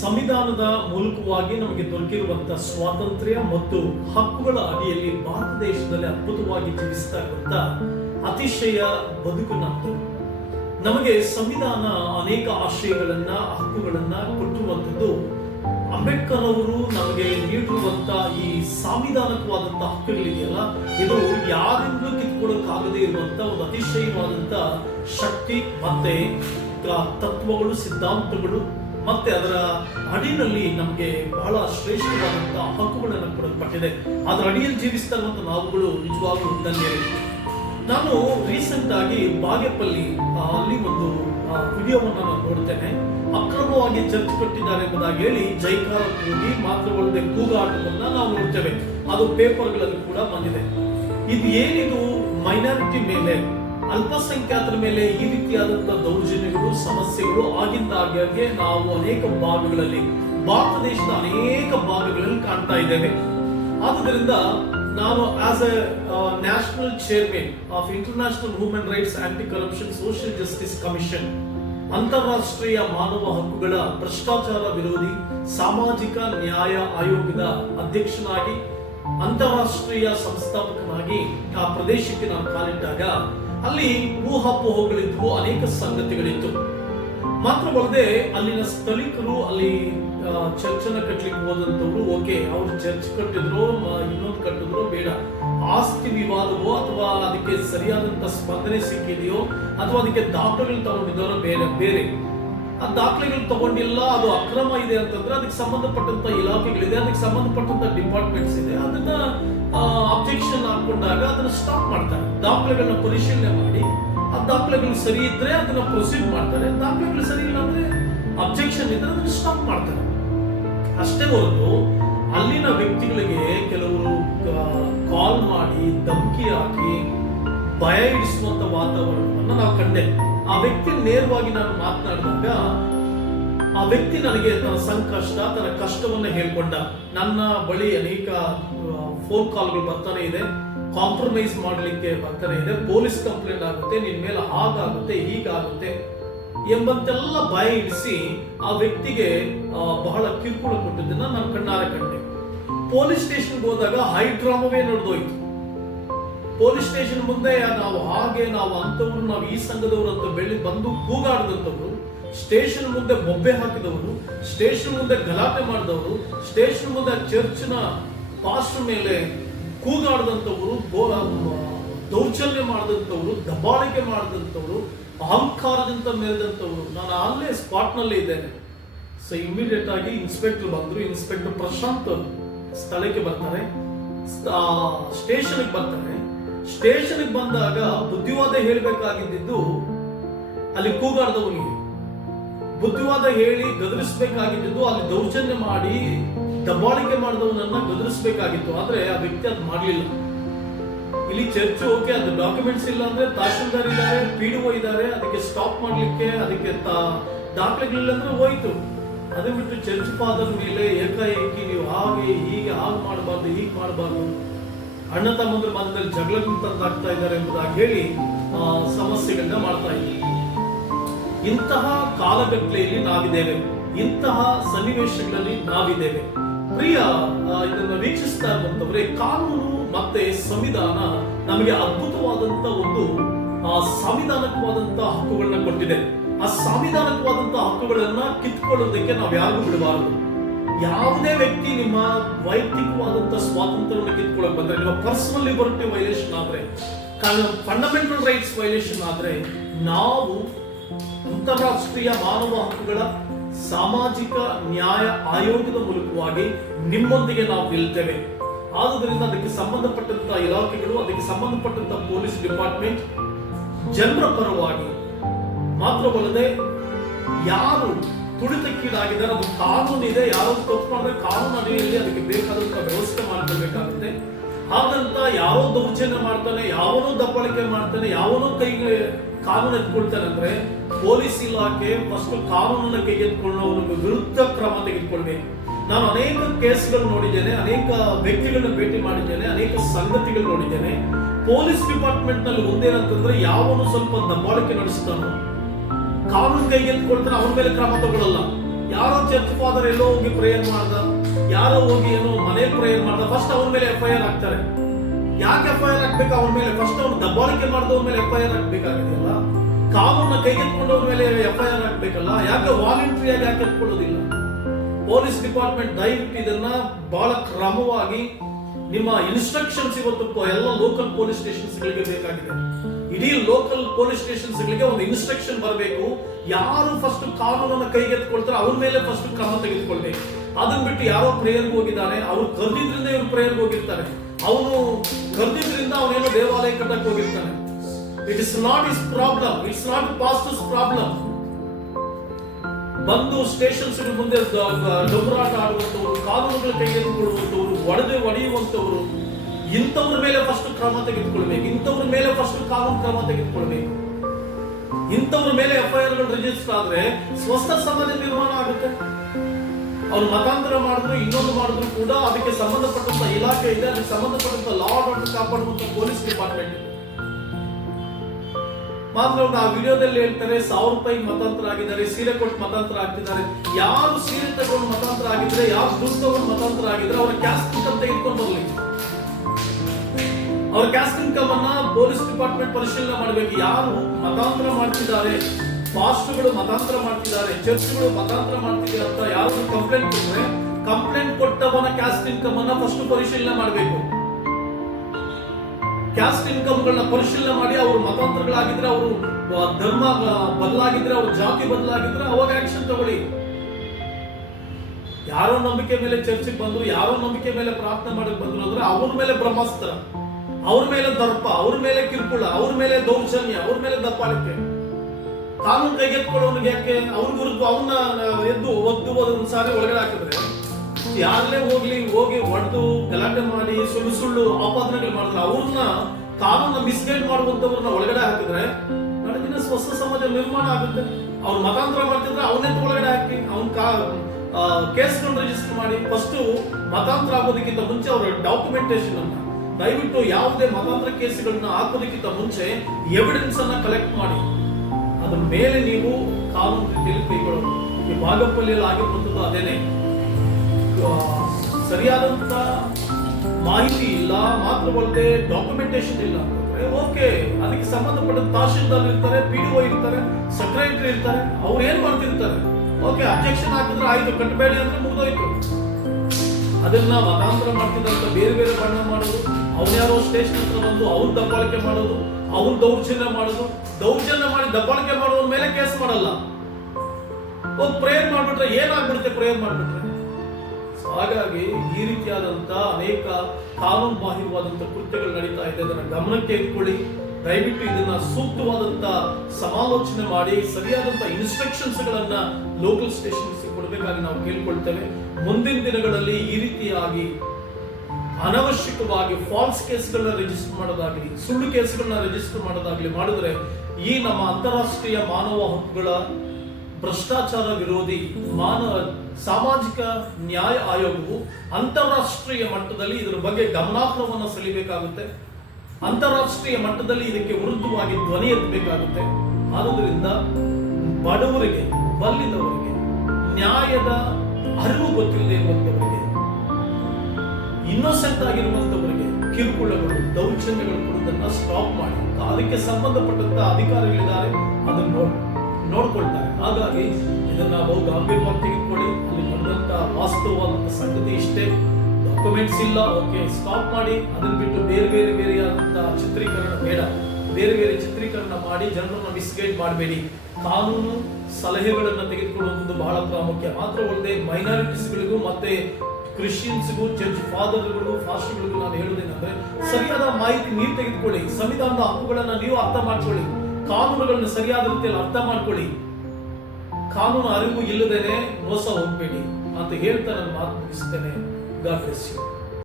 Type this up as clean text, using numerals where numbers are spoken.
ಸಂವಿಧಾನದ ಮೂಲಕವಾಗಿ ನಮಗೆ ದೊರಕಿರುವಂತಹ ಸ್ವಾತಂತ್ರ್ಯ ಮತ್ತು ಹಕ್ಕುಗಳ ಅಡಿಯಲ್ಲಿ ಭಾರತ ದೇಶದಲ್ಲಿ ಅದ್ಭುತವಾಗಿ ಜೀವಿಸ್ತಾ ಇರುವಂತ ಅತಿಶಯ ಬದುಕು ನಮ್ಮದು. ನಮಗೆ ಸಂವಿಧಾನ ಅನೇಕ ಆಶಯಗಳನ್ನ ಹಕ್ಕುಗಳನ್ನ ಕೊಟ್ಟಿರುವಂತದ್ದು. ಅಂಬೇಡ್ಕರ್ ಅವರು ನಮಗೆ ನೀಡಿರುವಂತ ಈ ಸಾಂವಿಧಾನಿಕವಾದಂತ ಹಕ್ಕುಗಳಿದೆಯಲ್ಲ, ಇದು ಯಾರಿಂದಲೂ ಕಿತ್ಕೊಳ್ಳೋಕ್ಕಾಗದೇ ಇರುವಂತ ಒಂದು ಅತಿಶಯವಾದಂತ ಶಕ್ತಿ ಮತ್ತೆ ತತ್ವಗಳು, ಸಿದ್ಧಾಂತಗಳು ಮತ್ತೆ ಅದರ ಅಡಿಯಲ್ಲಿ ನಮಗೆ ಬಹಳ ಶ್ರೇಷ್ಠವಾದಂತಹ ಹಕ್ಕುಗಳನ್ನು ಕೊಡಲ್ಪಟ್ಟಿದೆ. ಅದರ ಅಡಿಯಲ್ಲಿ ಜೀವಿಸ್ತಾ ಇರುವಂತ ನಾವುಗಳು ನಿಜವಾಗ್ಲೂ ಧನ್ಯರು. ನಾನು ರೀಸೆಂಟ್ ಆಗಿ ಬಾಗೇಪಲ್ಲಿ ಅಲ್ಲಿ ಒಂದು ವಿಡಿಯೋವನ್ನು ನಾನು ನೋಡ್ತೇನೆ. ಅಕ್ರಮವಾಗಿ ಚರ್ಚ್ ಕಟ್ಟಿದ್ದಾರೆ ಎಂಬುದಾಗಿ ಹೇಳಿ ಜೈಕಾರ ಕೂಗಿ ಮಾತ್ರವಲ್ಲದೆ ಕೂಗಾಟವನ್ನ ನಾವು ನೋಡ್ತೇವೆ. ಅದು ಪೇಪರ್ಗಳಲ್ಲಿ ಕೂಡ ಬಂದಿದೆ. ಇದು ಏನಿದು ಮೈನಾರಿಟಿ ಮೇಲೆ, ಅಲ್ಪಸಂಖ್ಯಾತರ ಮೇಲೆ ಈ ರೀತಿಯಾದಂತಹ ದೌರ್ಜನ್ಯಗಳು, ಸಮಸ್ಯೆಗಳು ಆಗಿಂದಾಗೆ ನಾವು ಅನೇಕ ಭಾಗಗಳಲ್ಲಿ, ಭಾರತ ದೇಶದ ಅನೇಕ ಭಾಗಗಳಲ್ಲಿ ಕಾಣ್ತಾ ಇದ್ದೇವೆ. ಆದುದರಿಂದ ನಾನು as A national chairman of international human rights aunty corruption social justice commission, ಅಂತಾರಾಷ್ಟ್ರೀಯ ಮಾನವ ಹಕ್ಕುಗಳ ಭ್ರಷ್ಟಾಚಾರ ವಿರೋಧಿ ಸಾಮಾಜಿಕ ನ್ಯಾಯ ಆಯೋಗದ ಅಧ್ಯಕ್ಷನಾಗಿ, ಅಂತಾರಾಷ್ಟ್ರೀಯ ಸಂಸ್ಥಾಪಕನಾಗಿ ಆ ಪ್ರದೇಶಕ್ಕೆ ನಾನು ಕಾಲಿಟ್ಟಾಗ ಅಲ್ಲಿ ಊಹಾಪೋಹಗಳಿದ್ವು, ಅನೇಕ ಸಂಗತಿಗಳಿತ್ತು. ಮಾತ್ರವಲ್ಲದೆ ಅಲ್ಲಿನ ಸ್ಥಳೀಕರು ಅಲ್ಲಿ ಚರ್ಚನ್ನ ಕಟ್ಟಲಿಕ್ಕೆ ಹೋದಂತವ್ರು, ಓಕೆ ಅವ್ರು ಚರ್ಚ್ ಕಟ್ಟಿದ್ರು, ಇನ್ನೊಂದು ಕಟ್ಟಿದ್ರು ಬೇಡ, ಆಸ್ತಿ ವಿವಾದವೋ ಅಥವಾ ಅದಕ್ಕೆ ಸರಿಯಾದಂತ ಸ್ಪಂದನೆ ಸಿಕ್ಕಿದೆಯೋ ಅಥವಾ ಅದಕ್ಕೆ ದಾಖಲೆಗಳು ತಗೊಂಡಿದ್ದಾರೋ ಬೇರೆ ಆ ದಾಖಲೆಗಳು ತಗೊಂಡಿಲ್ಲ, ಅದು ಅಕ್ರಮ ಇದೆ ಅಂತಂದ್ರೆ ಅದಕ್ಕೆ ಸಂಬಂಧಪಟ್ಟಂತ ಇಲಾಖೆಗಳಿದೆ, ಅದಕ್ಕೆ ಸಂಬಂಧಪಟ್ಟಂತ ಡಿಪಾರ್ಟ್ಮೆಂಟ್ಸ್ ಇದೆ, ಅದನ್ನ ಅಬ್ಜೆಕ್ಷನ್ ಹಾಕೊಂಡಾಗ ಅದನ್ನ ಸ್ಟಾಪ್ ಮಾಡ್ತಾರೆ. ದಾಖಲೆಗಳನ್ನ ಪರಿಶೀಲನೆ ಮಾಡಿ ಆ ದಾಖಲೆಗಳು ಸರಿ ಇದ್ರೆ ಅದನ್ನ ಪ್ರೊಸೀಡ್ ಮಾಡ್ತಾರೆ, ದಾಖಲೆಗಳು ಸರಿ ಇಲ್ಲ ಅಂದ್ರೆ ಅಬ್ಜೆಕ್ಷನ್ ಇದ್ರೆ ಅದನ್ನ ಸ್ಟಾಪ್ ಮಾಡ್ತಾರೆ. ಅಷ್ಟೇ ಹೊರತು ಅಲ್ಲಿನ ವ್ಯಕ್ತಿಗಳಿಗೆ ಕೆಲವರು ಕಾಲ್ ಮಾಡಿ ಧಮಕಿ ಹಾಕಿ ಭಯ ಇಡಿಸುವಂತ ವಾತಾವರಣವನ್ನ ನಾವು ಕಂಡೆ. ಆ ವ್ಯಕ್ತಿ ನೇರವಾಗಿ ನಾನು ಮಾತನಾಡಿದಾಗ ಆ ವ್ಯಕ್ತಿ ನನಗೆ ತನ್ನ ಸಂಕಷ್ಟ, ತನ್ನ ಕಷ್ಟವನ್ನ ಹೇಳ್ಕೊಂಡ. ನನ್ನ ಬಳಿ ಅನೇಕ ಫೋನ್ ಕಾಲ್ಗಳು ಬರ್ತಾನೆ ಇದೆ, ಕಾಂಪ್ರಮೈಸ್ ಮಾಡಲಿಕ್ಕೆ ಬರ್ತಾನೆ ಇದೆ, ಪೊಲೀಸ್ ಕಂಪ್ಲೇಂಟ್ ಆಗುತ್ತೆ, ನಿನ್ ಮೇಲೆ ಹಾಗಾಗುತ್ತೆ ಹೀಗಾಗುತ್ತೆ ಎಂಬಂತೆಲ್ಲ ಭಯ ಇಡಿಸಿ ಆ ವ್ಯಕ್ತಿಗೆ ಬಹಳ ಕಿರುಕುಳ ಕೊಟ್ಟಿದ್ದನ್ನ ನಾನು ಕಣ್ಣಾರೆ ಕಂಡೆ. ಪೊಲೀಸ್ ಸ್ಟೇಷನ್ಗೆ ಹೋದಾಗ ಹೈ ಡ್ರಾಮವೇ ನಡೆದೋಯ್ತು. ಪೊಲೀಸ್ ಸ್ಟೇಷನ್ ಮುಂದೆ ನಾವು ಅಂತವ್ರು, ನಾವು ಈ ಸಂಘದವರು ಅಂತ ಬೆಳ್ಳಿ ಬಂದು ಕೂಗಾಡದಂತವ್ರು, ಸ್ಟೇಷನ್ ಮುಂದೆ ಬೊಬ್ಬೆ ಹಾಕಿದವರು, ಸ್ಟೇಷನ್ ಮುಂದೆ ಗಲಾಟೆ ಮಾಡಿದವರು, ಸ್ಟೇಷನ್ ಮುಂದೆ ಚರ್ಚ್ನ ಪಾಸ್ಟರ್ ಮೇಲೆ ಕೂಗಾಡದಂತವ್ರು, ದೌರ್ಜನ್ಯ ಮಾಡಿದಂಥವ್ರು, ದಬ್ಬಾಳಿಕೆ ಮಾಡಿದಂಥವ್ರು, ಅಹಂಕಾರದಿಂದ ಮೇಲಿದಂಥವ್ರು. ನಾನು ಅಲ್ಲೇ ಸ್ಪಾಟ್ ನಲ್ಲಿ ಇದ್ದೇನೆ. ಸೊ ಇಮಿಡಿಯೇಟ್ ಆಗಿ ಇನ್ಸ್ಪೆಕ್ಟರ್ ಬಂದ್ರು. ಇನ್ಸ್ಪೆಕ್ಟರ್ ಪ್ರಶಾಂತ್ ಸ್ಥಳಕ್ಕೆ ಬರ್ತಾರೆ, ಸ್ಟೇಷನ್ಗೆ ಬರ್ತಾರೆ. ಸ್ಟೇಷನ್ಗೆ ಬಂದಾಗ ಬುದ್ಧಿವಾದ ಹೇಳಬೇಕಾಗಿದ್ದು ಅಲ್ಲಿ ಕೂಗಾಡದವನಿಗೆ, ಬುದ್ಧಿವಾದ ಹೇಳಿ ಗದರಿಸಬೇಕಾಗಿದ್ದು ಅಲ್ಲಿ ದೌರ್ಜನ್ಯ ಮಾಡಿ ದಬ್ಬಾಳಿಕೆ ಮಾಡಿದವನನ್ನ ಗದರಿಸಬೇಕಾಗಿತ್ತು. ಆದ್ರೆ ಆ ವ್ಯಕ್ತಿ ಅದು ಮಾಡಲಿಲ್ಲ. ಇಲ್ಲಿ ಚರ್ಚ್ ಓಕೆ, ಅದು ಡಾಕ್ಯುಮೆಂಟ್ಸ್ ಇಲ್ಲ ಅಂದ್ರೆ ತಹಶೀಲ್ದಾರ್ ಇದ್ದಾರೆ, PDO ಇದ್ದಾರೆ, ಅದಕ್ಕೆ ಸ್ಟಾಪ್ ಮಾಡ್ಲಿಕ್ಕೆ ಅದಕ್ಕೆ ದಾಖಲೆಗಳಿಲ್ಲ ಅಂದ್ರೆ ಹೋಯ್ತು. ಅದೇ ಬಿಟ್ಟು ಚರ್ಚ್ ಫಾದರ್ ಮೇಲೆ ಏಕಾಏಕಿ ನೀವು ಹೀಗೆ ಮಾಡಬಾರ್ದು, ಹೀಗೆ ಮಾಡಬಾರ್ದು, ಅಣ್ಣ ತಮ್ಮಂದ್ರ ಮಧ್ಯದಲ್ಲಿ ಜಗಳ ತಂದಾಗ್ತಾ ಇದ್ದಾರೆ ಎಂಬುದಾಗಿ ಹೇಳಿ ಸಮಸ್ಯೆಗಳನ್ನ ಮಾಡ್ತಾ ಇದ್ದಾರೆ. ಇಂತಹ ಕಾಲಘಟ್ಟೆಯಲ್ಲಿ ನಾವಿದ್ದೇವೆ, ಇಂತಹ ಸನ್ನಿವೇಶಗಳಲ್ಲಿ ನಾವಿದ್ದೇವೆ. ಪ್ರಿಯ ಇದನ್ನ ವೀಕ್ಷಿಸ್ತಾ ಇರುವಂತವರೇ, ಕಾನೂನು ಮತ್ತೆ ಸಂವಿಧಾನ ನಮಗೆ ಅದ್ಭುತವಾದಂತ ಒಂದು ಸಂವಿಧಾನಿಕವಾದಂತಹ ಹಕ್ಕುಗಳನ್ನ ಕೊಟ್ಟಿದೆ. ಆ ಸಂವಿಧಾನಿಕವಾದಂತಹ ಹಕ್ಕುಗಳನ್ನ ಕಿತ್ಕೊಳ್ಳೋದಕ್ಕೆ ನಾವು ಯಾರಿಗೂ ಬಿಡಬಾರದು. ಯಾವುದೇ ವ್ಯಕ್ತಿ ನಿಮ್ಮ ವೈಯಕ್ತಿಕವಾದಂತಹ ಸ್ವಾತಂತ್ರ್ಯವನ್ನು ಕಿತ್ಕೊಳ್ಳಕ್ ಬಂದ್ರೆ, ನಿಮ್ಮ ಪರ್ಸನಲ್ ಲಿಬರ್ಟಿ ವೈಲೇಷನ್ ಆದ್ರೆ, ಫಂಡಮೆಂಟಲ್ ರೈಟ್ಸ್ ವೈಲೇಷನ್ ಆದ್ರೆ, ನಾವು ಅಂತಾರಾಷ್ಟ್ರೀಯ ಮಾನವ ಹಕ್ಕುಗಳ ಸಾಮಾಜಿಕ ನ್ಯಾಯ ಆಯೋಗದ ಮೂಲಕವಾಗಿ ನಿಮ್ಮೊಂದಿಗೆ ನಾವು ನಿಲ್ತೇವೆ. ಆದುದರಿಂದ ಅದಕ್ಕೆ ಸಂಬಂಧಪಟ್ಟಂತ ಇಲಾಖೆಗಳು, ಅದಕ್ಕೆ ಸಂಬಂಧಪಟ್ಟಂತ ಪೊಲೀಸ್ ಡಿಪಾರ್ಟ್ಮೆಂಟ್ ಜನರ ಪರವಾಗಿ ಮಾತ್ರವಲ್ಲದೆ ಯಾರು ತುಳಿತಕ್ಕೀಡಾಗಿದ್ದಾರೆ, ಅದು ಕಾನೂನು ಇದೆ, ಯಾರು ತಪ್ಪು ಮಾಡಿದ್ರೆ ಕಾನೂನು ಅಡಿಯಲ್ಲಿ ಅದಕ್ಕೆ ಬೇಕಾದಂತ ವ್ಯವಸ್ಥೆ ಮಾಡ್ಕೊಳ್ಬೇಕಾಗುತ್ತೆ. ಹಾಗಂತ ಯಾರೋ ದೌರ್ಜನ್ಯ ಮಾಡ್ತಾನೆ, ಯಾವನೋ ದಬ್ಬಾಳಿಕೆ ಮಾಡ್ತಾನೆ, ಯಾವನೋ ಕೈಗೆ ಕಾನೂನು ಎತ್ಕೊಳ್ತಾನೆ ಅಂದ್ರೆ ಪೊಲೀಸ್ ಇಲಾಖೆ ಫಸ್ಟ್ ಕಾನೂನನ್ನ ಕೈಗೆತ್ಕೊಳ್ಳೋನ ವಿರುದ್ಧ ಕ್ರಮ ತೆಗೆದುಕೊಳ್ಬೇಕು. ನಾನು ಅನೇಕ ಕೇಸ್ಗಳು ನೋಡಿದ್ದೇನೆ, ಅನೇಕ ವ್ಯಕ್ತಿಗಳನ್ನ ಭೇಟಿ ಮಾಡಿದ್ದೇನೆ, ಅನೇಕ ಸಂಗತಿಗಳು ನೋಡಿದ್ದೇನೆ. ಪೊಲೀಸ್ ಡಿಪಾರ್ಟ್ಮೆಂಟ್ ನಲ್ಲಿ ಒಂದೇನಂತಂದ್ರೆ, ಯಾವನು ಸ್ವಲ್ಪ ದಬ್ಬಾಳಿಕೆ ನಡೆಸ್ತಾನೋ, ಕಾನೂನು ಕೈಗೆತ್ಕೊಳ್ತಾನೆ, ಅವನ ಮೇಲೆ ಕ್ರಮ ತಗೊಳ್ಳಲ್ಲ. ಯಾರೋ ಚರ್ಚ್ ಫಾದರ್ ಎಲ್ಲೋ ಹೋಗಿ ಪ್ರೇಯರ್ ಮಾಡ್ದ, ಯಾರೋ ಹೋಗಿ ಏನೋ ಮನೇಲಿ ಪ್ರೇಯರ್ ಮಾಡ್ದ, ಫಸ್ಟ್ ಅವನ ಮೇಲೆ FIR ಹಾಕ್ತಾರೆ. ಯಾಕೆ FIR ಹಾಕ್ಬೇಕು ಅವನ ಮೇಲೆ? ಫಸ್ಟ್ ಅವನು ದಬ್ಬಾಳಿಕೆ ಮಾಡಿದವನ ಮೇಲೆ FIR ಹಾಕ್ಬೇಕಾಗಿದೆಯಲ್ಲ, ಕಾನೂನ ಕೈಗೆತ್ಕೊಂಡವನ ಮೇಲೆ FIR ಹಾಕ್ಬೇಕಲ್ಲ. ಯಾಕೆ ವಾಲಂಟ್ರಿಯಾಗಿ ಯಾಕೆ ಎತ್ಕೊಳ್ಳೋದಿಲ್ಲ? ಪೊಲೀಸ್ ಡಿಪಾರ್ಟ್ಮೆಂಟ್ ದಯವಿಟ್ಟು ಇದನ್ನ ಬಹಳ ಕ್ರಮವಾಗಿ ನಿಮ್ಮ ಇನ್ಸ್ಟ್ರಕ್ಷನ್ಸ್ ಇವತ್ತು ಎಲ್ಲ ಲೋಕಲ್ ಪೊಲೀಸ್ ಸ್ಟೇಷನ್ಸ್ ಗಳಿಗೆ ಬೇಕಾಗಿದೆ. ಇಡೀ ಲೋಕಲ್ ಪೊಲೀಸ್ ಸ್ಟೇಷನ್ಸ್ ಗಳಿಗೆ ಒಂದು ಇನ್ಸ್ಟ್ರಕ್ಷನ್ ಬರಬೇಕು. ಯಾರು ಫಸ್ಟ್ ಕಾನೂನನ್ನ ಕೈಗೆತ್ಕೊಳ್ತಾರೆ ಅವನ ಮೇಲೆ ಫಸ್ಟ್ ಕ್ರಮ ತೆಗೆದುಕೊಳ್ಬೇಕು. ಅದನ್ನ ಬಿಟ್ಟು ಯಾರೋ ಪ್ರೇಯರ್ಗೆ ಹೋಗಿದ್ದಾನೆ, ಅವ್ರು ಕರೆದಿದ್ರಿಂದ ಇವ್ರು ಪ್ರೇಯರ್ಗೆ ಹೋಗಿರ್ತಾರೆ, ಅವನು ಕರೆದಿದ್ರಿಂದ ಅವನೇನೋ ದೇವಾಲಯ ಕಟ್ಟಕ್ಕೆ ಹೋಗಿರ್ತಾನೆ. It is not is problem, it's not pastor's problem. ಬಂದು ಸ್ಟೇಷನ್ಸ್ ಮುಂದೆ ಡೊಂಬರಾಟ ಆಡುವಂತವರು, ಕಾನೂನುಗಳ ಕೈಗೆತ್ತಿಕೊಳ್ಳುವಂತವರು, ಹೊಡೆಯುವಂತವರು, ಇಂಥವ್ರ ಮೇಲೆ ಫಸ್ಟ್ ಕ್ರಮ ತೆಗೆದುಕೊಳ್ಬೇಕು. ಇಂಥವ್ರ ಮೇಲೆ ಫಸ್ಟ್ ಕಾನೂನು ಕ್ರಮ ತೆಗೆದುಕೊಳ್ಬೇಕು. ಇಂಥವ್ರ ಮೇಲೆ FIR ಗಳು ರಿಜಿಸ್ಟರ್ ಆದ್ರೆ ಸ್ವಸ್ಥ ಸಮಾಜ ನಿರ್ಮಾಣ ಆಗುತ್ತೆ. ಅವ್ರು ಮತಾಂತರ ಮಾಡಿದ್ರು, ಇನ್ನೊಂದು ಮಾಡಿದ್ರು ಕೂಡ ಅದಕ್ಕೆ ಸಂಬಂಧಪಟ್ಟಂತ ಇಲಾಖೆ ಇದೆ, ಅದಕ್ಕೆ ಸಂಬಂಧಪಟ್ಟಂತ ಲಾ ಆರ್ಡರ್ ಕಾಪಾಡುವಂತ ಪೊಲೀಸ್ ಡಿಪಾರ್ಟ್ಮೆಂಟ್ ಇದೆ. ಮಾತ್ರ ಆ ವಿಡಿಯೋದಲ್ಲಿ ಹೇಳ್ತಾರೆ 1000 ರೂಪಾಯಿ ಮತಾಂತರ ಆಗಿದ್ದಾರೆ, ಸೀರೆ ಕೊಟ್ಟು ಮತಾಂತರ ಆಗ್ತಿದ್ದಾರೆ. ಯಾರು ಸೀರೆ ತಗೊಂಡು ಮತಾಂತರ ಆಗಿದ್ರೆ, ಯಾರು ದುಡ್ಡು ತಗೊಂಡು ಮತಾಂತರ ಆಗಿದ್ರೆ ಅವರ ಕ್ಯಾಸ್ಟ್ ಇನ್ಕಮ್ ತೆಗೆದುಕೊಂಡು ಬರಲಿ. ಅವರ ಕ್ಯಾಸ್ಟ್ ಇನ್ಕಮ್ ಅನ್ನ ಪೊಲೀಸ್ ಡಿಪಾರ್ಟ್ಮೆಂಟ್ ಪರಿಶೀಲನೆ ಮಾಡಬೇಕು. ಯಾರು ಮತಾಂತರ ಮಾಡ್ತಿದ್ದಾರೆ, ಪಾಸ್ಟರ್ಗಳು ಮತಾಂತರ ಮಾಡ್ತಿದ್ದಾರೆ, ಚರ್ಚ್ಗಳು ಮತಾಂತರ ಮಾಡ್ತಿದ್ದಾರೆ ಅಂತ ಯಾರು ಕಂಪ್ಲೇಂಟ್ ಕೊಟ್ಟರೆ, ಕಂಪ್ಲೇಂಟ್ ಕೊಟ್ಟವನ ಕ್ಯಾಸ್ಟ್ ಇನ್ಕಮ್ ಅನ್ನ ಫಸ್ಟ್ ಪರಿಶೀಲನೆ ಮಾಡಬೇಕು. ಕ್ಯಾಸ್ಟ್ ಇನ್ಕಮ್ ಗಳನ್ನ ಪರಿಶೀಲನೆ ಮಾಡಿ ಅವರು ಮತಾಂತರಗಳಾಗಿದ್ರೆ, ಅವರು ಧರ್ಮ ಬದಲಾಗಿದ್ರೆ, ಅವ್ರ ಜಾತಿ ಬದಲಾಗಿದ್ರೆ ಅವಾಗ ಆಕ್ಷನ್ ತಗೊಳ್ಳಿ. ಯಾರೋ ನಂಬಿಕೆ ಮೇಲೆ ಚರ್ಚೆಗೆ ಬಂದ್ರು, ಯಾರೋ ನಂಬಿಕೆ ಮೇಲೆ ಪ್ರಾರ್ಥನೆ ಮಾಡಕ್ ಬಂದ್ರು ಅಂದ್ರೆ ಅವ್ರ ಮೇಲೆ ಬ್ರಹ್ಮಾಸ್ತ್ರ, ಅವ್ರ ಮೇಲೆ ದರ್ಪ, ಅವ್ರ ಮೇಲೆ ಕಿರುಕುಳ, ಅವ್ರ ಮೇಲೆ ದೌರ್ಜನ್ಯ, ಅವ್ರ ಮೇಲೆ ದಬ್ಬಾಳಿಕೆ. ಕಾನೂನು ಕೈಗೆತ್ಕೊಳ್ಳೋನಿಗೆ ಯಾಕೆ ಅವ್ರ ವಿರುದ್ಧ ಅವನ್ನ ಎದ್ದು ಒದ್ದು ಒಂದ್ ಸಾರಿ ಒಳಗಡೆ ಹಾಕಿದ್ರೆ, ಯಾರಲ್ಲೇ ಹೋಗಿ ಹೊಡೆದು ಗಲಾಟೆ ಮಾಡಿ ಸುಳ್ಳು ಆಪಾದನೆಗಳು ಮಾಡಿದ್ರೆ, ಅವ್ರನ್ನ ಕಾನೂನ ಮಿಸ್ಗೈಡ್ ಮಾಡುವಂತವ್ರನ್ನ ಒಳಗಡೆ ಹಾಕಿದ್ರೆ ನಾಳೆ ದಿನ ಸ್ವಸ್ಥ ಸಮಾಜ ನಿರ್ಮಾಣ ಆಗುತ್ತೆ. ಅವ್ರು ಮತಾಂತರ ಮಾಡ್ತಿದ್ರೆ ಅವನ್ನೆತ್ತು ಒಳಗಡೆ ಹಾಕಿ ಅವನ್ ಕೇಸ್ಗಳನ್ನ ರಿಜಿಸ್ಟರ್ ಮಾಡಿ. ಫಸ್ಟ್ ಮತಾಂತರ ಆಗೋದಕ್ಕಿಂತ ಮುಂಚೆ ಅವರ ಡಾಕ್ಯುಮೆಂಟೇಶನ್ ಅನ್ನ ದಯವಿಟ್ಟು ಯಾವುದೇ ಮತಾಂತರ ಕೇಸ್ಗಳನ್ನ ಹಾಕೋದಕ್ಕಿಂತ ಮುಂಚೆ ಎವಿಡೆನ್ಸ್ ಅನ್ನ ಕಲೆಕ್ಟ್ ಮಾಡಿ, ಅದ್ರ ಮೇಲೆ ನೀವು ಕಾನೂನು ರೀತಿಯಲ್ಲಿ ಕೈಗೊಳ್ಳೋದು. ಈ ಬಾಗಪಲ್ಲಿಯಲ್ಲಿ ಆಗಿರುವಂತದ್ದು ಅದೇನೆ. ಸರಿಯಾದಂತ ಮಾಹಿತಿ ಇಲ್ಲ, ಮಾತ್ರವಲ್ಲದೆ ಡಾಕ್ಯುಮೆಂಟೇಶನ್ ಇಲ್ಲ ಅಂತಂದ್ರೆ ಓಕೆ, ಅದಕ್ಕೆ ಸಂಬಂಧಪಟ್ಟ ತಹಶೀಲ್ದಾರ್ ಇರ್ತಾರೆ, PDO ಇರ್ತಾರೆ, ಸೆಕ್ರೆಟರಿ ಇರ್ತಾರೆ, ಅವ್ರು ಏನ್ ಮಾಡ್ತಿರ್ತಾರೆ, ಓಕೆ ಅಬ್ಜೆಕ್ಷನ್ ಹಾಕಿದ್ರೆ ಆಯ್ತು, ಕಟ್ಟಬೇಡಿ ಅಂದ್ರೆ ಮುಗಿದೋಯ್ತು. ಅದನ್ನ ಮತಾಂತರ ಮಾಡ್ತಿದ್ದಂತ ಬೇರೆ ಬೇರೆ ಬಣ್ಣ ಮಾಡೋದು, ಅವನ್ಯಾರೋ ಸ್ಟೇಷನ್ ಹತ್ರ ಬಂದು ಅವ್ರು ದಬ್ಬಾಳಿಕೆ ಮಾಡೋದು, ಅವ್ರು ದೌರ್ಜನ್ಯ ಮಾಡಿ ದಬ್ಬಾಳಿಕೆ ಮಾಡೋದ್ರ ಮೇಲೆ ಕೇಸ್ ಮಾಡಲ್ಲ. ಹೋಗಿ ಪ್ರೇಯರ್ ಮಾಡ್ಬಿಟ್ರೆ ಏನಾಗ್ಬಿಡುತ್ತೆ? ಪ್ರೇಯರ್ ಮಾಡ್ಬಿಟ್ರೆ ಹಾಗಾಗಿ ಈ ರೀತಿಯಾದಂತ ಅನೇಕ ಕಾನೂನು ಬಾಹಿರವಾದಂತ ಕೃತ್ಯಗಳು ನಡೀತಾ ಇದೆ. ಅದನ್ನ ಗಮನಕ್ಕೆ ಇಟ್ಕೊಳ್ಳಿ. ದಯವಿಟ್ಟು ಇದನ್ನ ಸೂಕ್ತವಾದಂತ ಸಮಾಲೋಚನೆ ಮಾಡಿ ಸರಿಯಾದಂತ ಇನ್ಸ್ಟ್ರಕ್ಷನ್ಸ್ ಗಳನ್ನ ಲೋಕಲ್ ಸ್ಟೇಷನ್ಸ್ ಕೊಡಬೇಕಾಗಿ ನಾವು ಕೇಳ್ಕೊಳ್ತೇವೆ. ಮುಂದಿನ ದಿನಗಳಲ್ಲಿ ಈ ರೀತಿಯಾಗಿ ಅನವಶ್ಯಕವಾಗಿ ಫಾಲ್ಸ್ ಕೇಸ್ಗಳನ್ನ ರಿಜಿಸ್ಟರ್ ಮಾಡೋದಾಗ್ಲಿ, ಸುಳ್ಳು ಕೇಸ್ಗಳನ್ನ ರಿಜಿಸ್ಟರ್ ಮಾಡೋದಾಗ್ಲಿ ಮಾಡಿದ್ರೆ ಈ ನಮ್ಮ ಅಂತಾರಾಷ್ಟ್ರೀಯ ಮಾನವ ಹಕ್ಕುಗಳ ಭ್ರಷ್ಟಾಚಾರ ವಿರೋಧಿ ಸಾಮಾಜಿಕ ನ್ಯಾಯ ಆಯೋಗವು ಅಂತಾರಾಷ್ಟ್ರೀಯ ಮಟ್ಟದಲ್ಲಿ ಇದರ ಬಗ್ಗೆ ಗಮನಾರ್ಹವನ್ನು ಸೆಳೆಯಬೇಕಾಗುತ್ತೆ. ಅಂತಾರಾಷ್ಟ್ರೀಯ ಮಟ್ಟದಲ್ಲಿ ಇದಕ್ಕೆ ವಿರುದ್ಧವಾಗಿ ಧ್ವನಿ ಎತ್ತಬೇಕಾಗುತ್ತೆ. ಆದುದರಿಂದ ಬಡವರಿಗೆ, ಬಲ್ಲಿದವರಿಗೆ, ನ್ಯಾಯದ ಅರಿವು ಗೊತ್ತಿಲ್ಲದೆ ಇರುವಂತವರಿಗೆ, ಇನ್ನೋಸೆಂಟ್ ಆಗಿರುವಂತವರಿಗೆ ಕಿರುಕುಳಗಳು, ದೌರ್ಜನ್ಯಗಳು ಕೊಡುವುದನ್ನ ಸ್ಟಾಪ್ ಮಾಡಿ. ಅದಕ್ಕೆ ಸಂಬಂಧಪಟ್ಟಂತ ಅಧಿಕಾರಿಗಳಿದ್ದಾರೆ, ಅದನ್ನು ನೋಡ್ಕೊಳ್ತಾರೆ. ಹಾಗಾಗಿ ಇದನ್ನ ಬಹು ಗಂಭೀರವಾಗಿ ತೆಗೆದುಕೊಳ್ಳಿ. ಅಲ್ಲಿ ನಡೆದಂತ ವಾಸ್ತವವಾದಂತ ಸಂಗತಿ ಇಷ್ಟೇ, ಡಾಕ್ಯುಮೆಂಟ್ಸ್ ಇಲ್ಲ, ಓಕೆ ಸ್ಟಾಪ್ ಮಾಡಿ. ಅದನ್ನ ಬಿಟ್ಟು ಬೇರೆಯಾದಂತ ಚಿತ್ರೀಕರಣ ಬೇಡ. ಬೇರೆ ಚಿತ್ರೀಕರಣ ಮಾಡಿ ಜನರನ್ನ ಮಿಸ್ಗೈಡ್ ಮಾಡಬೇಡಿ. ಕಾನೂನು ಸಲಹೆಗಳನ್ನ ತೆಗೆದುಕೊಳ್ಳುವುದು ಬಹಳ ಪ್ರಾಮುಖ್ಯ. ಮಾತ್ರವಲ್ಲದೆ ಮೈನಾರಿಟೀಸ್ಗಳಿಗೂ ಮತ್ತೆ ಕ್ರಿಶ್ಚಿಯನ್ಸ್ಗೂ, ಚರ್ಚ್ ಫಾದರ್ಗಳು, ಫಾಸ್ಟರ್ಗಳಿಗೂ ನಾನು ಹೇಳುವುದೇನೆಂದ್ರೆ ಸರಿಯಾದ ಮಾಹಿತಿ ನೀವು ತೆಗೆದುಕೊಳ್ಳಿ. ಸಂವಿಧಾನದ ಹಕ್ಕುಗಳನ್ನ ನೀವು ಅರ್ಥ ಮಾಡ್ಕೊಳ್ಳಿ. ಕಾನೂನುಗಳನ್ನ ಸರಿಯಾದ ರೀತಿಯಲ್ಲಿ ಅರ್ಥ ಮಾಡ್ಕೊಳ್ಳಿ. ಕಾನೂನು ಅರಿವು ಇಲ್ಲದೇನೆ ಮೋಸ ಹೋಗ್ಬೇಡಿ ಅಂತ ಹೇಳ್ತಾ ನಾನು ಮಾತು ಮುಗಿಸ್ತೇನೆ. God bless you.